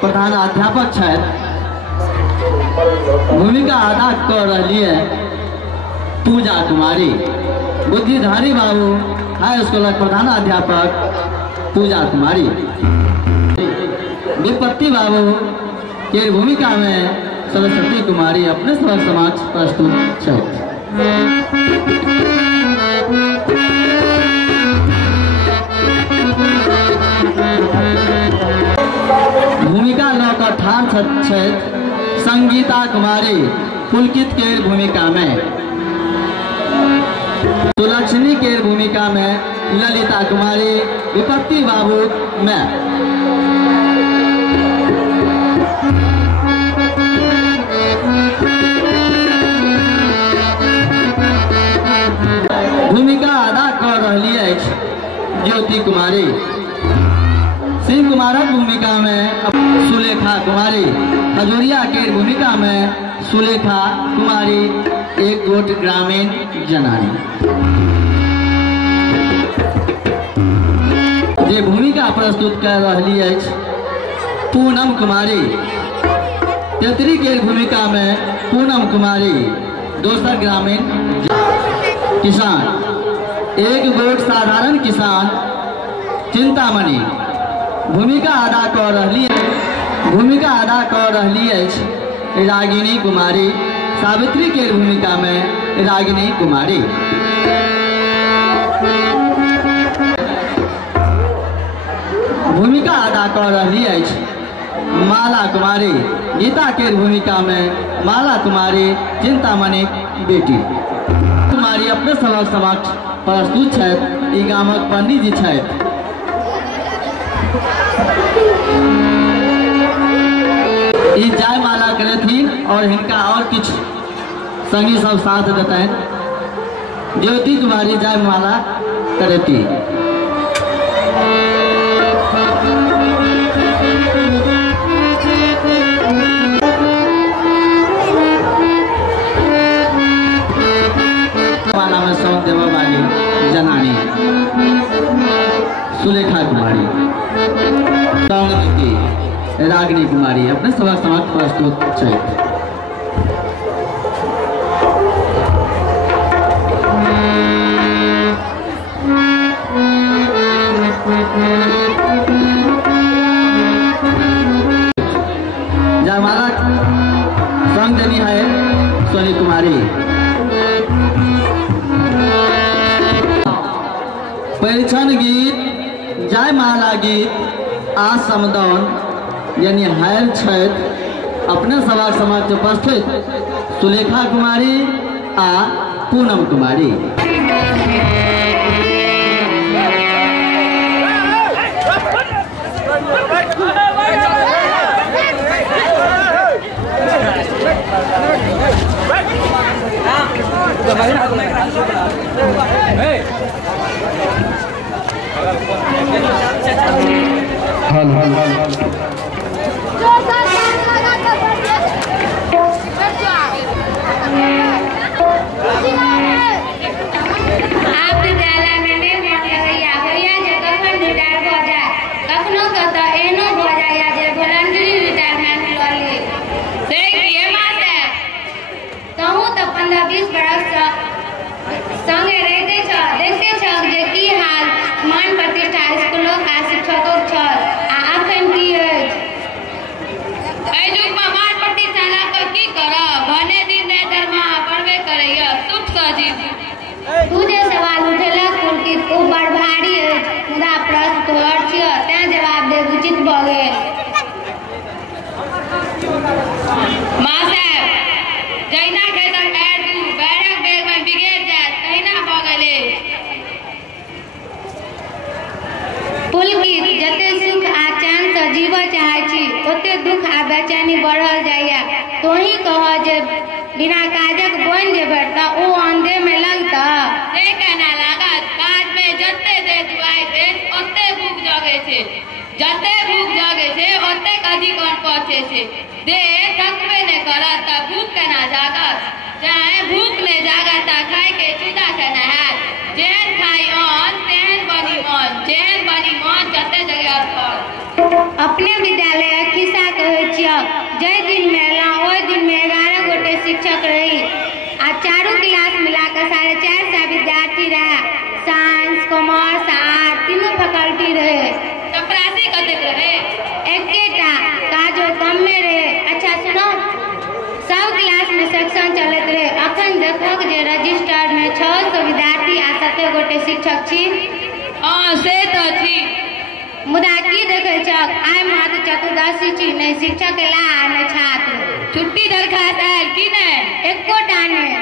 प्रधान अध्यापक भूमिका अदा कर रही है पूजा कुमारी। बुद्धिधारी बाबू हाई स्कूल प्रधान अध्यापक पूजा कुमारी। विपत्ति बाबू के भूमिका में सरस्वती कुमारी अपने सब समाज प्रस्तुत है। भूमिका नौका ठान संगीता कुमारी पुलकित के भूमिका में। सुलक्षणी के भूमिका में ललिता कुमारी। विपत्ति बाबू में भूमिका अदा कर रही है ज्योति कुमारी। शिव कुमारक भूमिका में सुलेखा कुमारी। खजूरिया के भूमिका में सुलेखा कुमारी एक गोट ग्रामीण जनानी। ये भूमिका प्रस्तुत कर रही है पूनम कुमारी। तेतरी के भूमिका में पूनम कुमारी। दोसर ग्रामीण किसान। एक गोट साधारण किसान चिंतामणि भूमिका अदा कर रही अछि रागिनी कुमारी। सावित्री के भूमिका में रागिनी कुमारी। भूमिका अदा कर रही अछि माला कुमारी। गीता के भूमिका में माला कुमारी चिंतामणि बेटी। कुमारी अपने सभक समक्ष प्रस्तुत छथि। ई गामक पंडित जी छथि। ई जयमाला करेथिन और हिनका और कुछ संगी सब साथ देते। ज्योति कुमारी जयमाला करेती। माला में सौंप देवा वाली जनानी सुलेखा कुमारी। रागिनी कुमारी अपने सभा समक्ष प्रस्तुत छथि। जयमाला संग देनी है सोनी कुमारी। परिछन गीत जयमाला गीत आ समदान यानी हायर छथि। अपने सभा समक्ष उपस्थित सुलेखा कुमारी आ पूनम कुमारी। बेचैनी बढ़ल जाइया। तो ही कह जे बिना काजक बन जेबे त ओ अंधे में लगता से कहना लागत। काज में जते दे दुआई दे ओते भूख जगे छे। जते भूख जगे छे ओते अधिकन पहुंचे छे। दे थकबे ने करत त भूख केना जागत। चाहे भूख ने जागत त खाए के चूड़ा केना है। जेहन खाई अन तेहन बनी मन। जेहन बनी मन जते जगह पर। अपने विद्यालय खिस्सा कहे छियै। जै दिन में एला ओइ दिन में 11 गोटे शिक्षक रही आ चारू क्लास मिला के 450 विद्यार्थी रहे। साइंस कॉमर्स आर्ट तीनों फैकल्टी रहे। चपरासी कते रहे एकेटा काजो कम में रहे। अच्छा सुनो सब क्लास में सेक्शन चलत रहे। अखन देखक जे रजिस्टर में 600 विद्यार्थी आ 7 गोटे शिक्षक छी। हां से तो छी। मुदा की देखे छक आइ मात्र चतुर्दशी छी। नहीं शिक्षक ला नहीं छात्र। छुट्टी दरखास्त आयल कि नहीं एकोटा नहीं।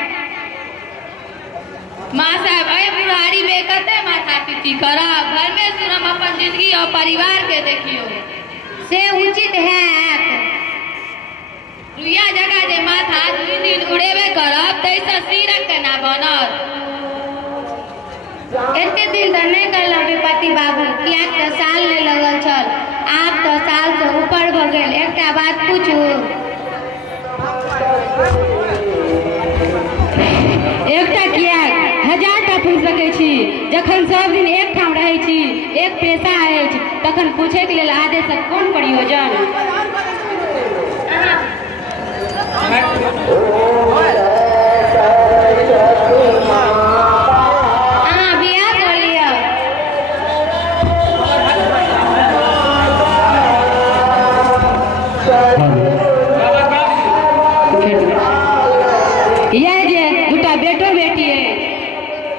माँ साहब अय बुढ़ारी में कते माथा पीटी करब। घर में सुनम अपन जिंदगी और परिवार के देखियो से उचित है। रुइया जगह जे माथा 2 दिन उड़ेबे करब तैसे सिरक केना बनत। एते दिन तो नहीं कहलहुँ विपत्ति बाबू कियाक तो साल नहीं लगल छल। आब तो साल से ऊपर भ गेल। एकटा बात पूछू। एकटा कियाक 1000 टा पूछ सकै छी। जखन सब दिन एक ठाम रहै छी एक पेशा अछि तखन पूछे के लेल आदेशक कोन प्रयोजन। यह जे दूटा बेटो बेटी है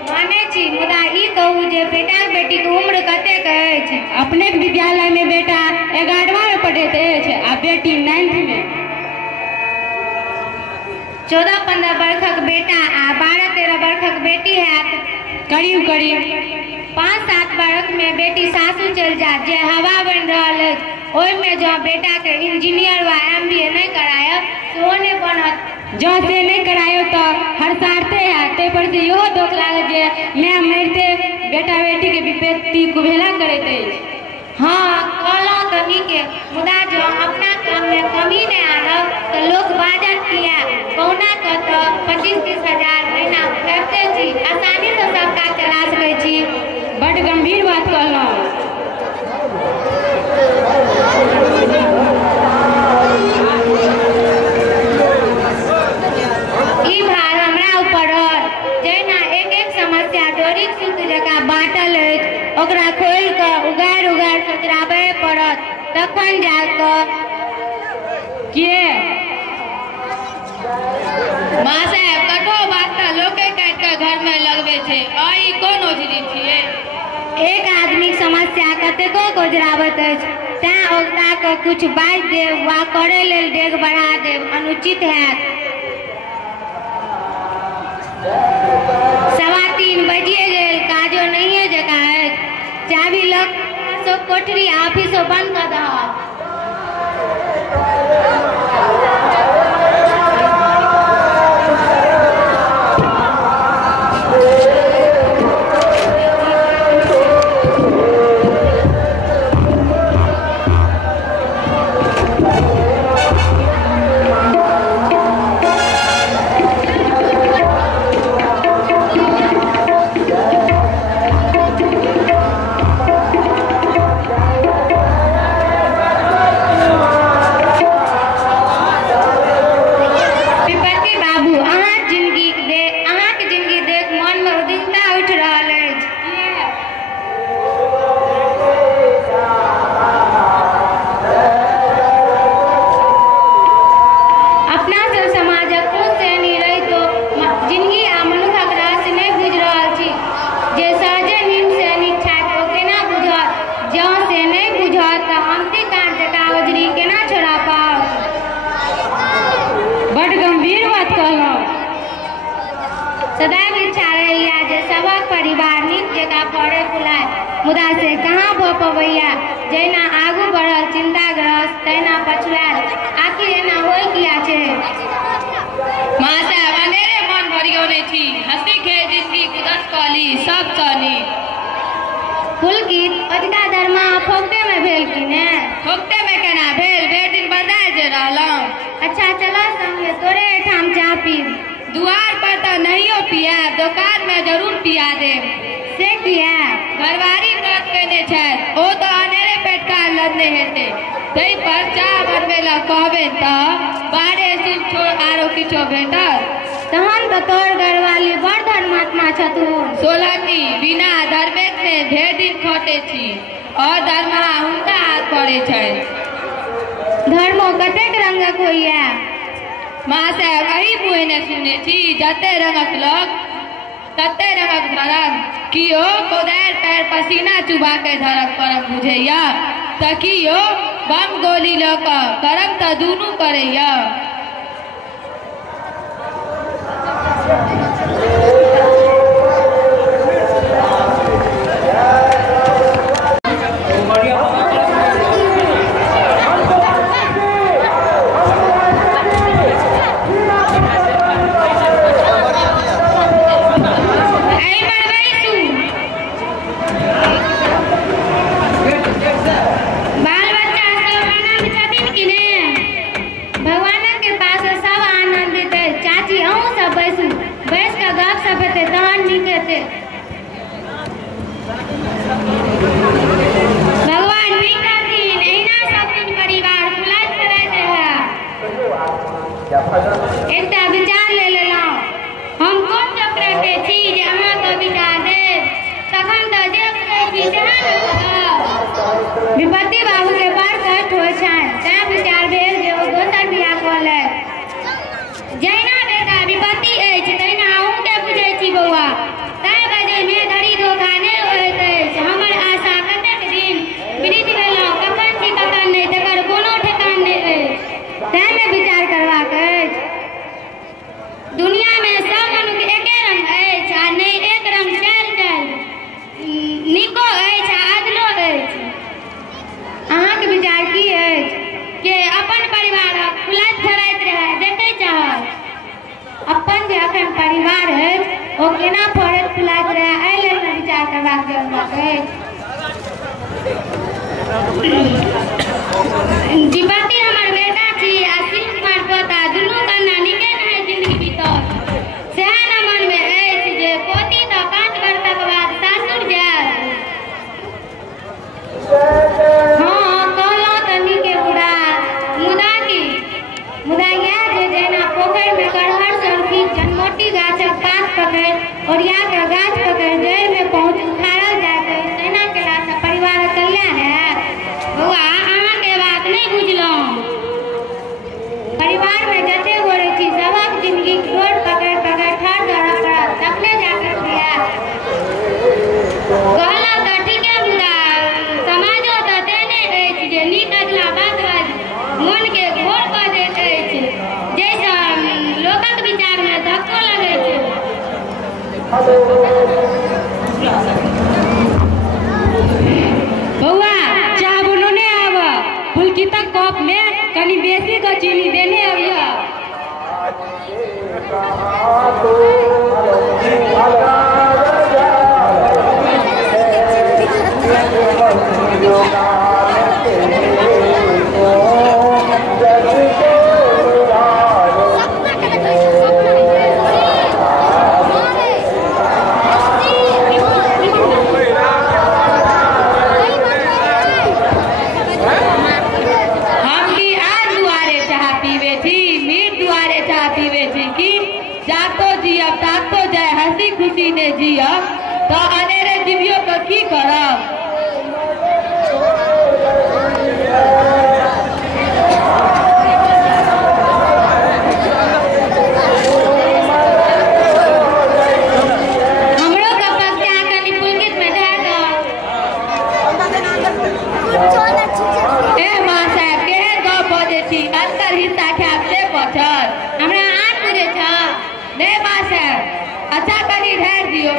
माने छी, मुदा ई कहू जे बेटा बेटी के उम्र कतेक अछि? अपने विद्यालय में बेटा 11वां में पढ़ैत अछि आ बेटी 9th में। 14-15 वर्षक बेटा आ 12-13 वर्षक बेटी हैत। करीब 5-7 वर्ष में बेटी सासुर चल जात। जे हवा बन रहल अछि ओहि में जो बेटा के इंजीनियर वा MBA नहीं करायब सेहो नहीं बनत। जो से नहीं करायो तो हरसारते है ते पर से इहो दुख लागत जे मैं मरते बेटा बेटी के विपत्ति कुभेला करैत अछि। हाँ कहलहुँ तो नीके, मुदा जो अपना काम में कमी नहीं आनब तो लोग बाजत किया? कहुना तो 25-30 हजार महीना करते छी, आसानी से सब काज चला सकै छी। बड़ गंभीर बात कहलहुँ। ई भार हमरा ऊपर रहल। जहिना एक समस्या डोरीक सूत्र जकाँ बाँटल अछि, ओकरा खोलि कऽ उगारि सोचराबे पड़त, तखन जाकऽ के माँ साहब कठो बात तऽ लोके काटि कऽ घर में लगबे छै। ई कोन ओझरी छियै? एक आदमी समस्या कतेको गोजराबत अछि, तैं ओकरा के कुछ बाजि देब वा करे लेल डेग बढ़ा देब अनुचित हैत। 3:15 बजिए गेल, काजो नहिए जकाँ अछि। चाबी लग सब कोठरी ऑफिसो बंद कऽ दहक। सदैव इच्छा रहैया जे सबक परिवार नीक जकाँ पढ़े फुलाय, मुदा से कहाँ भऽ पबैया। जहिना आगू बढ़ल चिंताग्रस्त तहिना पछुआयल। आखिर एना होय किया छै? माँ साहब अनेरे मन भरियौने छी, हंसी खेल जिंदगी गुजर कली सब सनी। पुलकित अजका धर्मा फोकटे में भेल कि ने? फोकटे में केना भेल? भरि दिन बर्दाश्त जे रहलहुँ। अच्छा चलो संगे तोरे एठाम चाह पीब। दुआर पर तो नहियो पिया, दुकान में जरूर पिया देब। से किया? घरवारी व्रत केने छथि, ओ तो अनेरे पेट काल लदने हेतै। तै पर चाह बनबे ला कहबे तऽ 12 सिल छोड़ आरो किछो भेटत? तहन तो तोर घरवाली बड़ धर्मात्मा छथुन। सोलहनी बिना धर्मे से ढेर दिन खटे छी और धर्मा हुनका हाथ पड़े छै। धर्मो कतेक रंगक होइया? माँ साहब अही मुँह ने सुने छी, जते रंगक लोग तते रंगक धर्म। कियो कोदारि पैर पसीना चुबा के धरक परम बुझैया, तऽ कियो बम गोली लऽ कऽ करम तऽ दुनू करैया। बाल बच्चा सब आनंद छथिन कि ने? भगवानक के एखन परिवार है ओ केना फरत फुलाइत रहे एहि लेल ने विचार करबाक जरूरत है। जीवती हमर बेटा छी आ शिव कुमार पोता दुनू कन्या नीके नहि जिंदगी बीतत सएह न मन में अछि जे पोती तऽ 5 वर्ष तक बाद सासुर जायत। हाँ कहलहुँ तऽ नीके बुढ़ा मुदा इएह जे जेना पोखरि में गड़हर सरखी जनमोटी गाछक पात पकड़ि ओरिया के गाछ पकड़ि जड़ि में पहुँच उखाड़ल जाइत अछि तहिना केलासँ परिवारक कल्याण हैत। बौआ अहाँके बात नहि बुझलहुँ। परिवार में जते गोरे छी सबक जिंदगी डोर पकड़ि पकड़ि ठाढ़ करऽ पड़त तखने जाके होयत। कहलहुँ तऽ ठीके मुदा समाजो तऽ तेहने अछि जे नीक अधला बात मन के घोर कऽ दैत अछि जाहिसँ लोकक विचार में धक्को लगैत छै। बौआ चाह बनौने आब पुलकितक कप में कनि बेसी के चीनी देने अबिया। खुशी ने जियब तो अनेरे जीवियों के की करब। हमरो के पक्षा कनी पुलकित में ढा दो। ए मां साहब केहन गप बजै छी अंतर हिस्सा खाब से पछर हमरा आठ बुझे छ। ने मां साहब अच्छा कनी ढार दियो।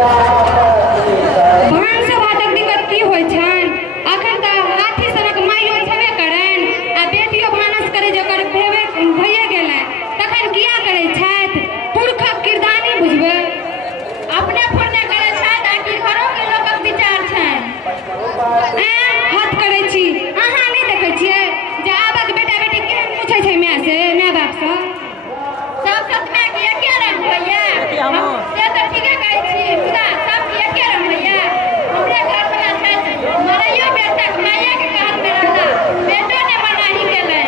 भान सभातक दिक्कत की होइ छन? अखन त हाथी सनक माइयो छबे करन आ बेटियो भानस करे जकर भेबे भइए गेलै तखन किया करै छथि? पुरखक किरदानी बुझबै। अपने फुरने करे छथि आ कि घरो के लोकक विचार छनि? हद करै छी। अहाँ नहि देखै छियै जे आबक बेटा बेटी केहन पूछै छै माय से, माय बाप से? सब सतमे के एके रंग होइया? से तऽ ठीके कहै छी, मुदा सब एके रंग होइया। हमरे घर में छथि मरैयो बेटक माये के कहत में रहला, बेटो ने मनाही केलै।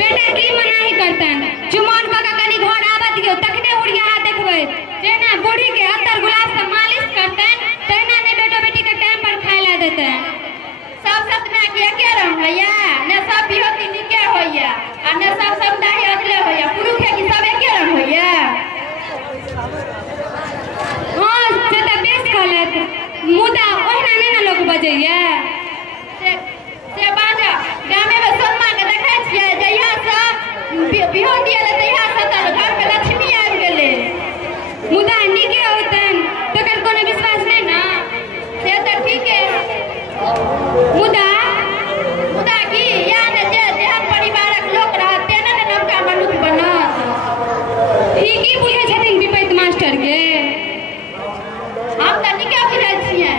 बेटा की मनाही करतन? चुमाओन कऽ के कनी घर आबऽ दियौ तखने उड़िया देखबै। जेना बूढ़ी के अत्तर गुलाब से मालिश करतन तहिना ने बेटो बेटी के टाइम पर खाय ला देतन। सब सतमे के एके रंग होइया? ने सब बिहोती नीके होइया आ ने सब समुदाय अगले होइया? पुरुष की सब एके रंग होइया? हाँ से तऽ बेस कहलथि, मुदा ओहिना नहि ने लोक बजैया। से बाजा गामे में सोनमा के देखै छियै जहिया से बिहोती एलै तहिया से तऽ घर में लक्ष्मी आबि गेलै। मुदा नीके होतन तकर कोनो विश्वास नहीं ना। से तऽ ठीके, मुदा की या ने जे जेहन परिवारक लोक रहत तेने ने नवका मनुष्य बनत। ई की बुझै छथिन विपैत मास्टर के? हम तऽ नीके बुझै छियै।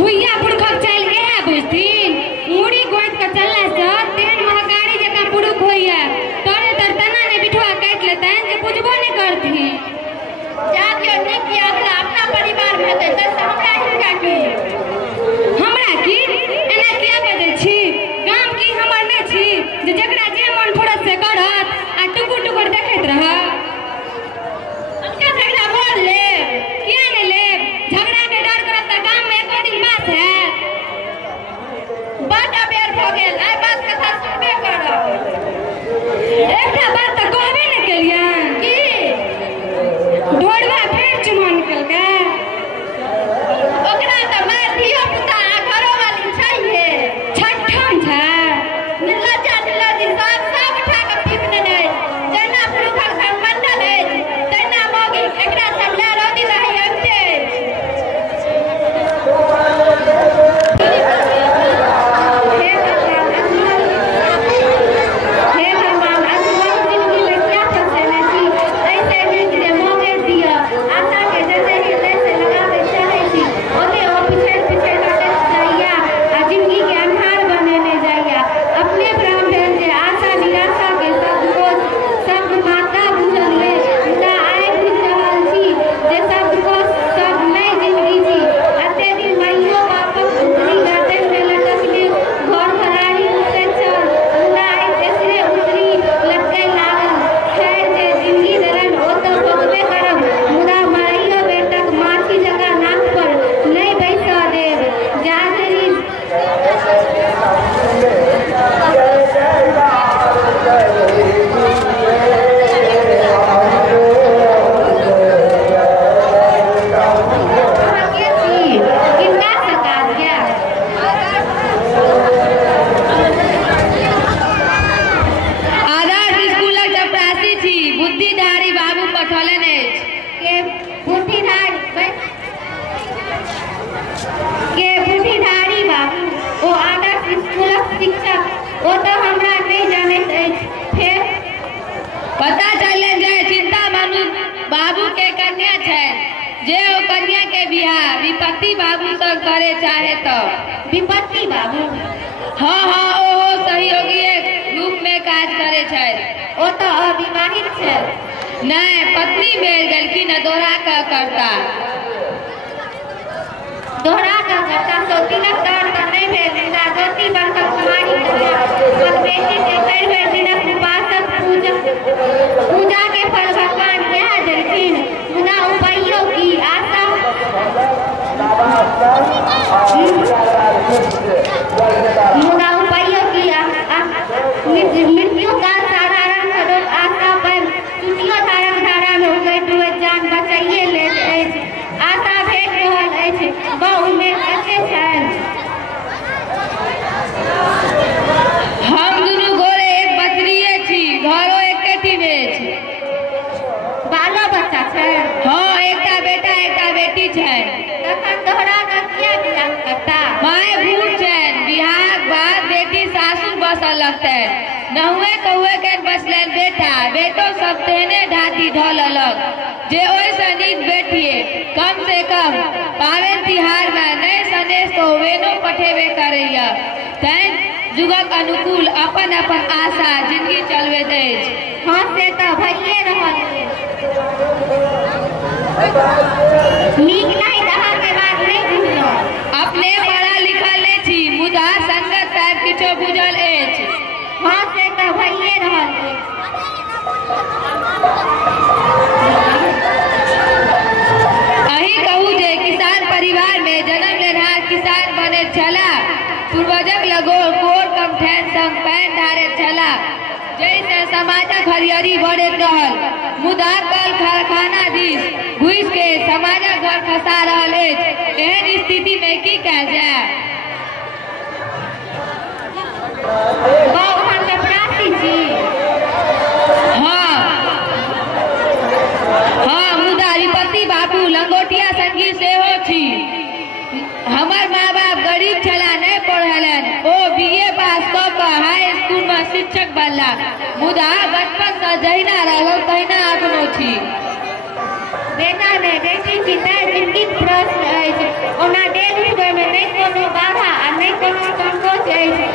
भुइया पुरखक चालि इएह बुझथिन। मुड़ी गोइत के चलला से तेहन महकारी जकाँ पुरुख होइया तोरे तर तना ने बिठुआ काटि लेतन जे बुझबो नहि करथिन। जा दियौ नीक या अगला अपना परिवार में हेतै तैसे हमरा हिनका की? हमरा की? एना किया बजै छी? गाम की हमर नहि छी जे जकरा जे मन फुरत से करत आ टुकुर टुकुर देखैत रहत? हमके झगड़ा बोल लेब? किया नहीं लेब? झगड़ा के डर करत त गाम में एको दिन बात हैत? बड्ड अबेर भऽ गेल, आइ बात कथा सुनबे करब। एकटा बात तऽ कहबे नहि केलियन। की? ढोरबा फेर चुमा निकलकै। ओकरा तऽ मारि धियो पुता आ घरो वाली छैहे। छठम छै। निर्लज्जा निर्लज्जी सब उठा कऽ पीप देने अछि। जहिना पुरुषक संबंधन अछि तहिना मौगी एकरा सब लए रौदी रहै अबिते अछि। हे भगवान अनमोल जिंदगी में क्या फंसेने छी? ऐसे नीक जे मौके दिया आशा के जैसे ही जैसे लगावे चाहे छी ओते ओ पीछे पीछे कटत जाइया आ जिंदगी के अंधार बनेने जाइया। अपने प्राण भेल जे आशा निराशा के सब माता बुझलिए मुदा आइ बुझि रहल छी जे सब नई जिंदगी छी। अते दिन माइयो बापक उतरी गर्दन में लटकने घर घरारी उतरै छल मुदा आइ तेसरे उतरी लटकै लागल। खैर जे जिंदगी दरन ओ तऽ भोगबे करब मुदा मरैयो बेटक माछी जकाँ नाक पर नहि बैसऽ देब। जाधरि आदर्श स्कूलक चपरासी छी, बुद्धिधारी बाबू पठौलन अछि। बुद्धिधारी बाबू ओ आदर्श स्कूलक शिक्षक ओ तऽ हमरा नहि जानैत अछि। फेर पता चलल जे चिंता मनु बाबू के कन्या छनि जे ओ कन्या के बियाह विपत्ति बाबू से करे चाहे तो। विपत्ति बाबू? हाँ ओहो सहयोगी रूप में काज करे छथि। ओ तऽ अविवाहित छै। नहीं पत्नी भेल गेलखिन दोहरा कऽ करता। दोहरा कऽ करता सौतिनक दौड़ तऽ नहि भेल मुदा ज्योति बरकत कुमारी अपन बेटी के कई बेर दिनक उपासक पूजा के फल भगवान इएह देलखिन मुदा उपायो की? आशा मुदा उपायो की? मृत्यु का साधारण खडोल आशा पर चुटियो धारक धारा में उगैत हुए जान बचाइए लैत अछि। आशा भेट रहल अछि बहु में कते छनि? हम दुनू गोरे एक बचरिए छी, घरो एकेठी में छी। लगते नहुए कहुए के बचलन बेटा बेटो सब तेने ढाती ढल अलग जे ओए सनीक बैठिए कम से कम पावन तिहार में नए संदेश तो वेनो पठेबे करैया तैं जुगक अनुकूल अपन अपन आशा जिंदगी चलवे दे। हाँ से तो भइए रहल नीक नहीं रहा के बात नहीं बुझलो अपने पढ़ा लिखल नहीं छी मुदा संगत टाइप किछो बुझल अछि। हाँ से तो भइए रहल अही कहू जे किसान परिवार में जन्म लेनहार किसान बने छला पूर्वजक लगो कोर कमठैन संग पैन धारे छला जैसे समाजक हरियरी बढ़ैत रहल मुदा कल कारखाना दिस घुस के समाजक घर खसा रहल अछि। एहन स्थिति में की कयल जाय? हम चपरासी छी। हाँ मुदा रिपति बाबू लंगोटिया संगी सेहो छी। हमर माँ बाप गरीब छला नहीं पढ़लन ओ बीए पास क के हाई स्कूल में शिक्षक बनला मुदा बचपन से जहिना रहल तहिना अखनो छी। बेटा ने बेटी की तय जिंदगी प्रश्न अछि ओना डेढ़ रुपए में नहीं कोनो बाधा आ नहीं कोनो संकोच अछि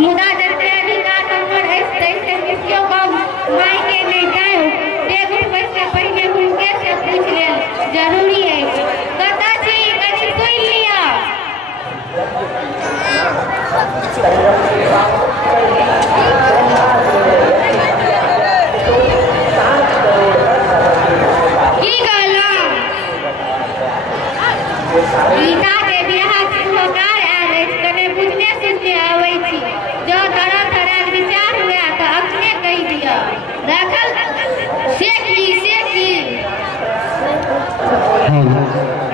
मुदा जते अधिकार हमर अछि तैसे किसियो कम माई के नहीं जाओ डेढ़ रुपए से पहले हुनके से पूछ लेल जरूरी है। कता छी कनी सुन लिया की कहला गीता के बियाह सुनकार आयल अछि कने बुझने सुनने आबै छी जो तरह तरह विचार हुआ तो अपने कह दिया रखल से की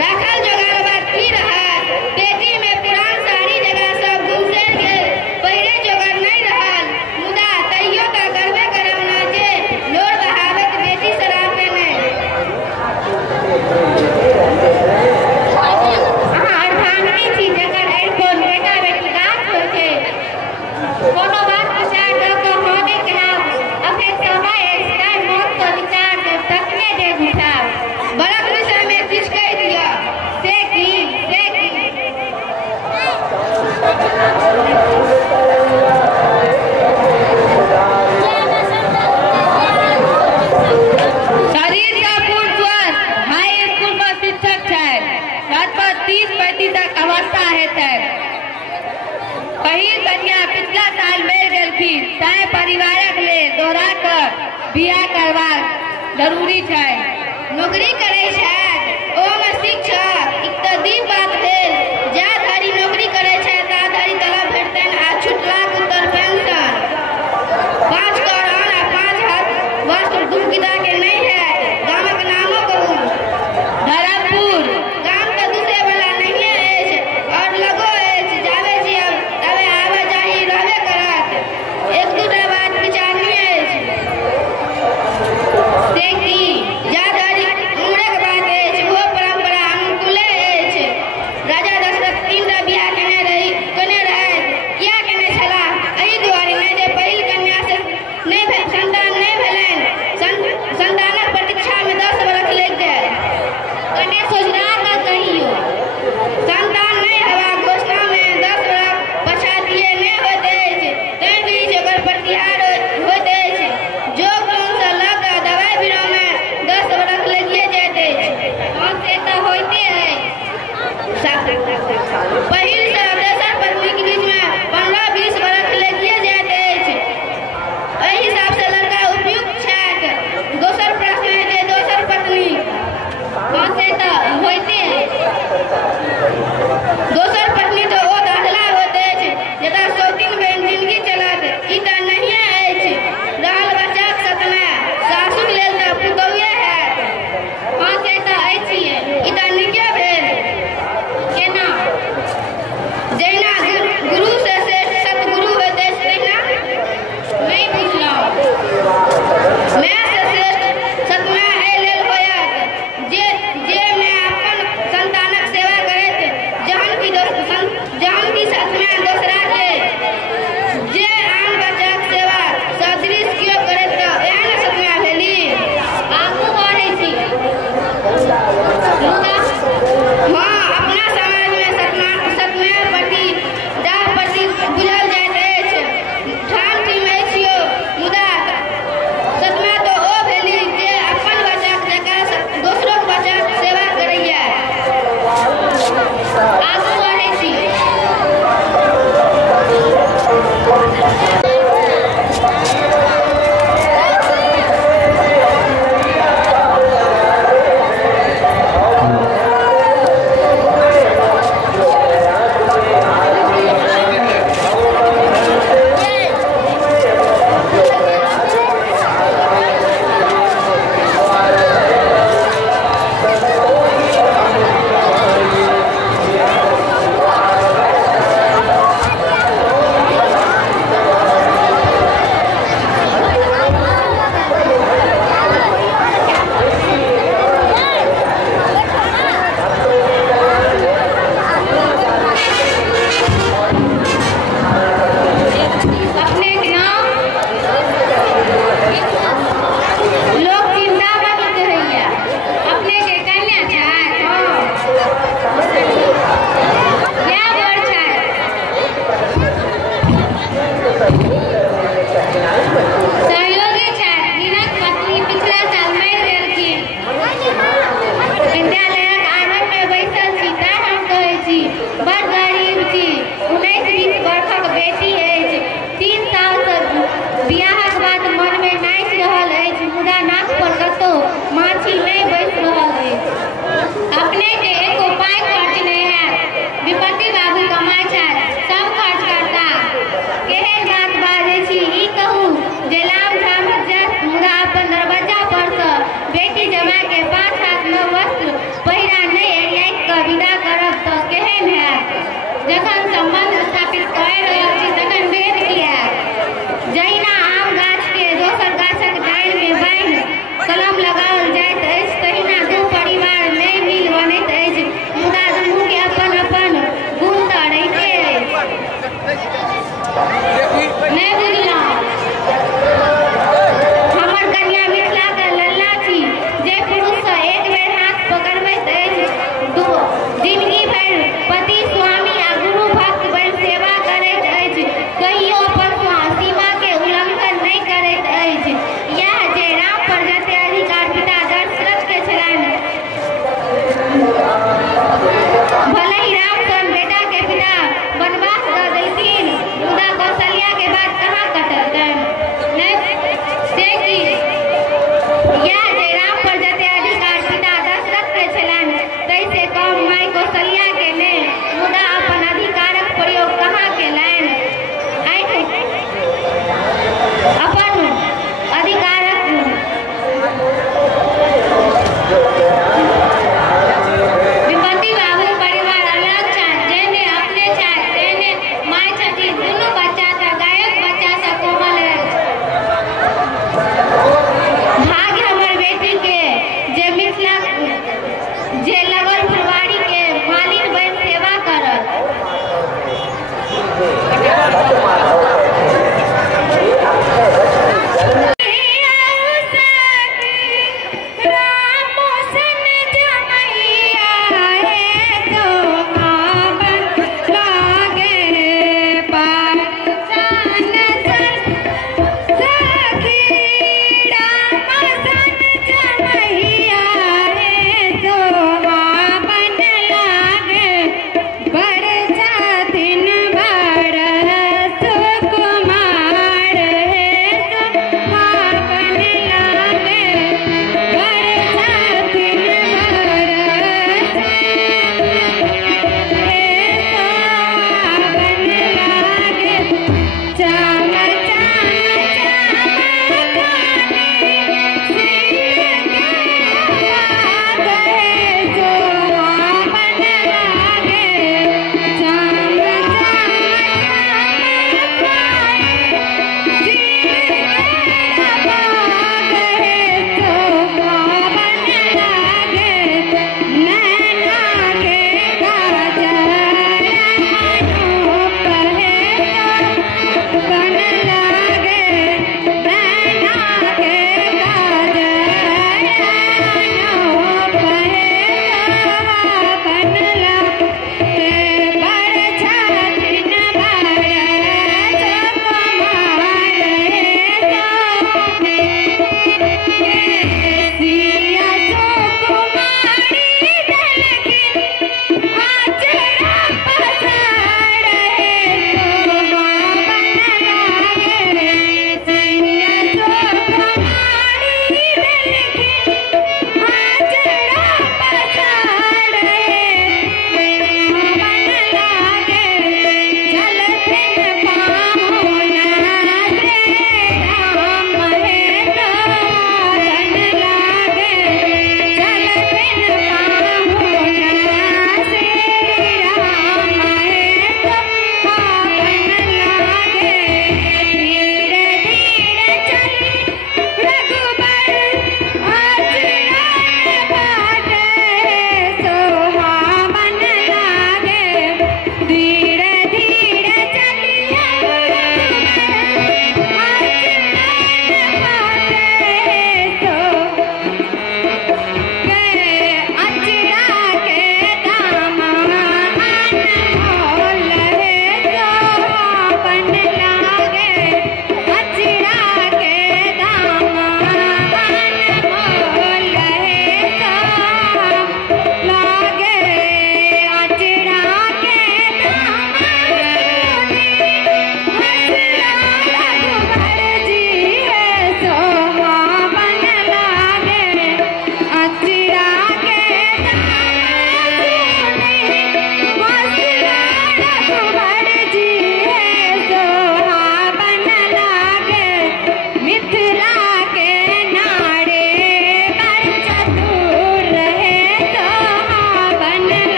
रखल जोगार बात की रहल बेटी में पुरान साड़ी जगह सब गुलशन के पहले जोगार नहीं रहल मुदा तैयो का करबे करवना जे लोर बहावत बेटी शराब में नहीं अर्धांगिनी थी जगह आईफोन बेटा बेटी गात हो छे कोनो बात विचार न को होने के नाम अपने समय स्टार मौत को विचार दे तकने दे उठा बड़ा विषय में किस कह दिया से की शरीर का पूर्ण स्वस्थ हाई स्कूल में शिक्षक है 30-35 अवस्था है पहिल कन्या पिछला साल मिल गेलखिन तैं परिवारक ले दोहरा कर बियाह करवा जरूरी है। नौकरी करे छै ओमे शिक्षक एक तो दी बात भेल जा धरी नौकरी करे छै ता धरी तलब भेटतन आ छुटलाक उत्तर पेंशन 5 करोड़ आ 5 हाथ वस्त्र दुखिदा के नहीं है। गामक नामो कहू धर्मपुर गाम तो दूसरे वाला नहीं है और लगो है जावे जी तबे आवे जाही रहबे करत एक दूटा बात विचारनी है से की जा धरी उम्र के बात है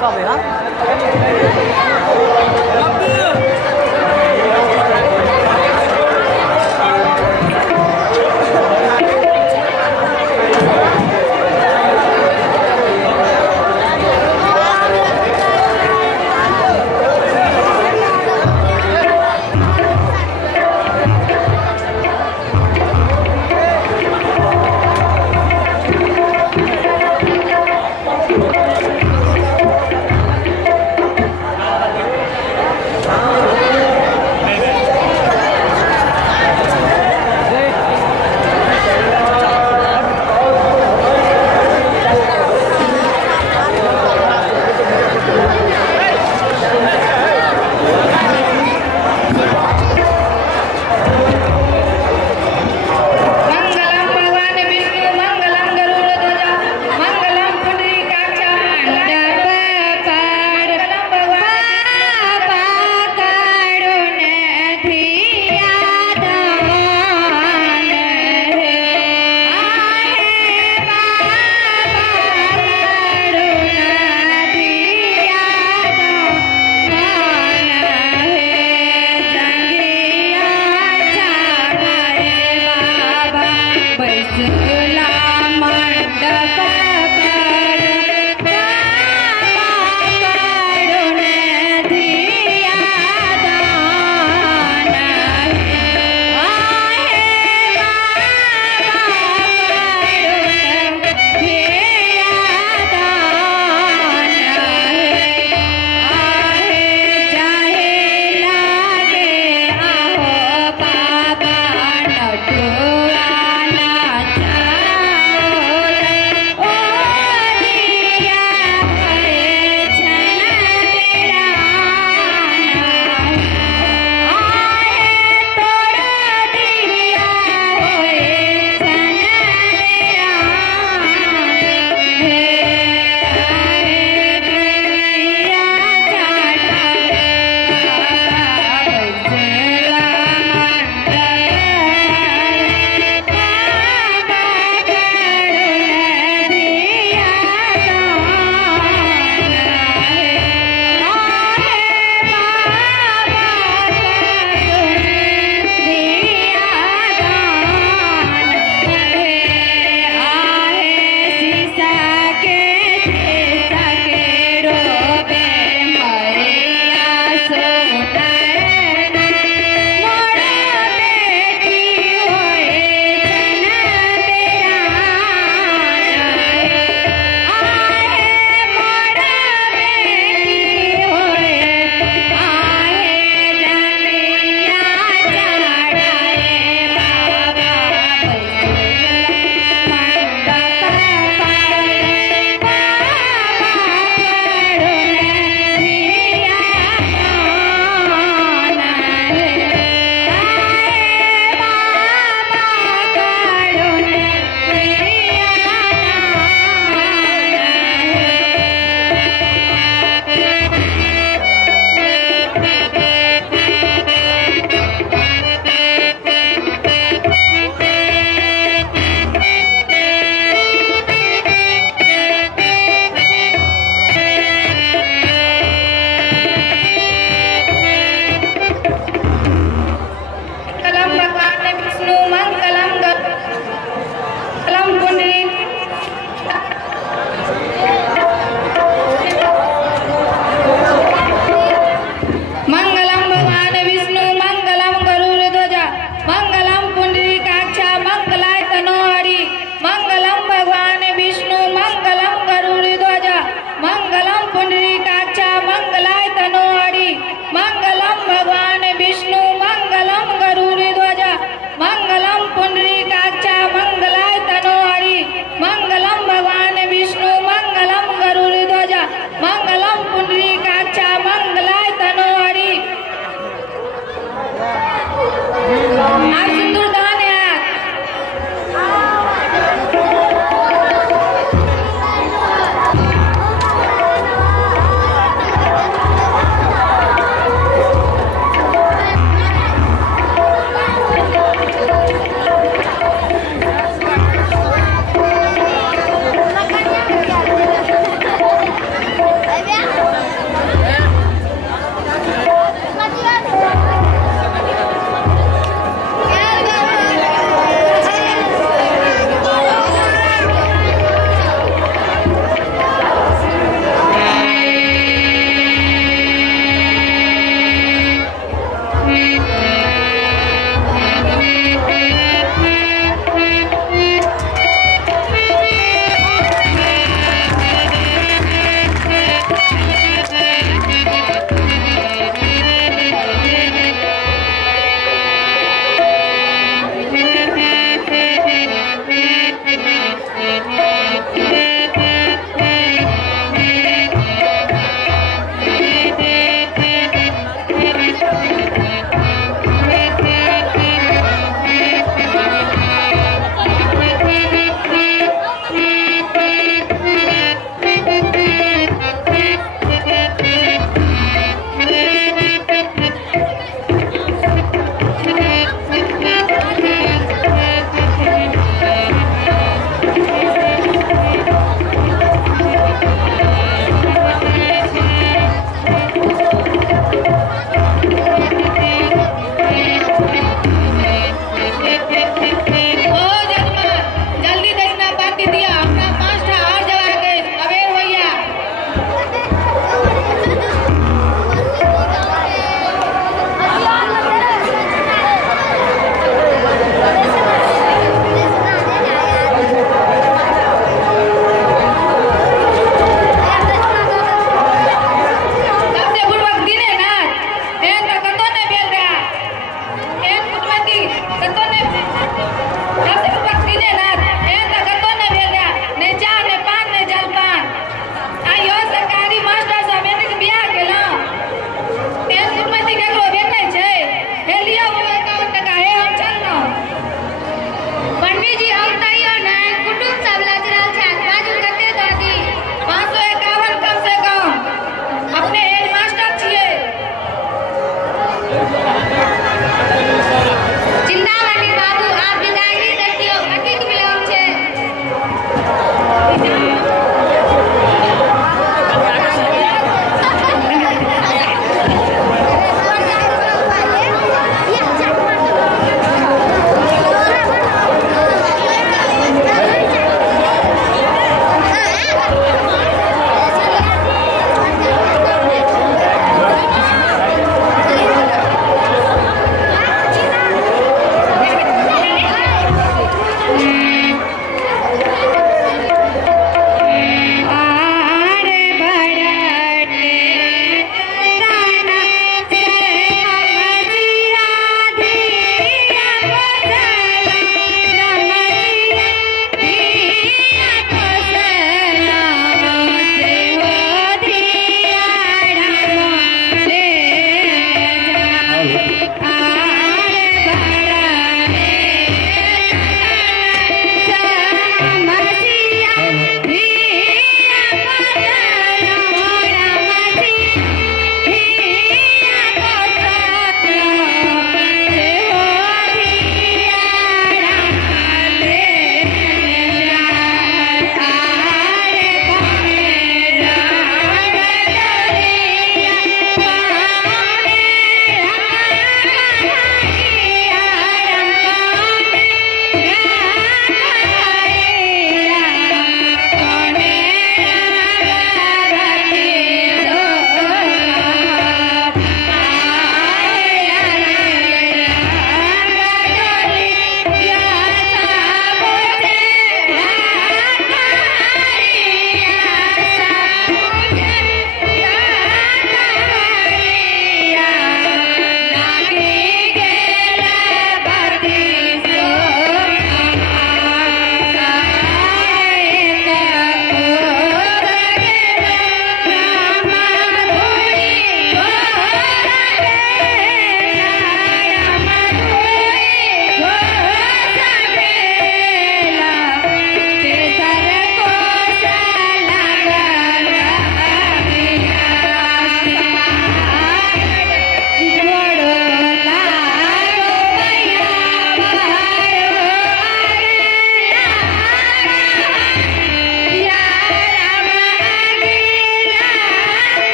कब है